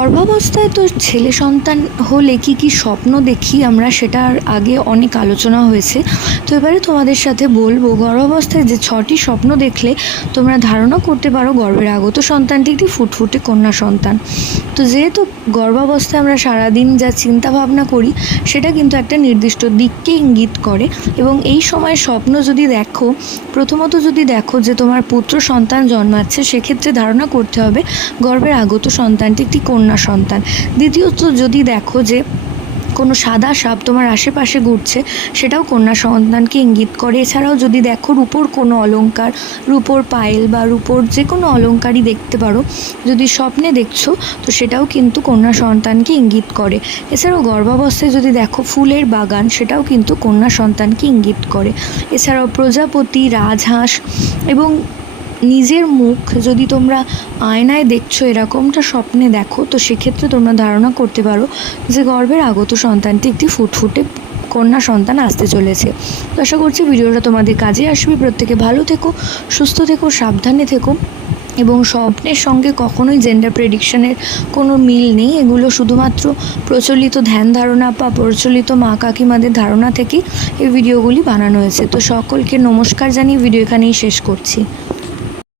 গর্ভাবস্থায় তো ছেলে সন্তান হলে কি কি স্বপ্ন দেখি আমরা সেটার আগে অনেক আলোচনা হয়েছে। তো এবারে তোমাদের সাথে বলব, গর্ভাবস্থায় যে ছটি স্বপ্ন দেখলে তোমরা ধারণা করতে পারো গর্ভের আগত সন্তানটি একটি ফুটফুটে কন্যা সন্তান। তো যেহেতু গর্ভাবস্থায় আমরা সারাদিন যা চিন্তা ভাবনা করি, সেটা কিন্তু একটা নির্দিষ্ট দিককে ইঙ্গিত করে এবং এই সময় স্বপ্ন যদি দেখো, প্রথমত যদি দেখো যে তোমার পুত্র সন্তান জন্মাচ্ছে, সেক্ষেত্রে ধারণা করতে হবে গর্ভের আগত সন্তানটি একটি কন্যা সন্তান। দ্বিতীয়ত, যদি দেখো যে কোনো সাদা সাপ তোমার আশেপাশে ঘুরছে, সেটাও কন্যা সন্তানকে ইঙ্গিত করে। এছাড়াও যদি দেখো রূপোর কোনো অলঙ্কার রূপোর পায়েল বা রূপোর যে কোনো অলঙ্কারই দেখতে পারো, যদি স্বপ্নে দেখছ, তো সেটাও কিন্তু কন্যা সন্তানকে ইঙ্গিত করে। এছাড়াও গর্ভাবস্থায় যদি দেখো ফুলের বাগান, সেটাও কিন্তু কন্যা সন্তানকে ইঙ্গিত করে। এছাড়াও প্রজাপতি, রাজহাঁস এবং নিজের মুখ যদি তোমরা আয়নায় দেখছ এরকমটা স্বপ্নে দেখো, তো সেক্ষেত্রে তোমরা ধারণা করতে পারো যে গর্ভের আগত সন্তানটি একটি ফুটফুটে কন্যা সন্তান আসতে চলেছে। তো আশা করছি ভিডিওটা তোমাদের কাজে আসবে। প্রত্যেকে ভালো থেকো, সুস্থ থেকো, সাবধানে থেকো এবং স্বপ্নের সঙ্গে কখনোই জেন্ডার প্রেডিকশনের কোনো মিল নেই। এগুলো শুধুমাত্র প্রচলিত ধ্যান ধারণা বা প্রচলিত মা কাকিমাদের ধারণা থেকেই এই ভিডিওগুলি বানানো হয়েছে। তো সকলকে নমস্কার জানিয়ে ভিডিও এখানেই শেষ করছি।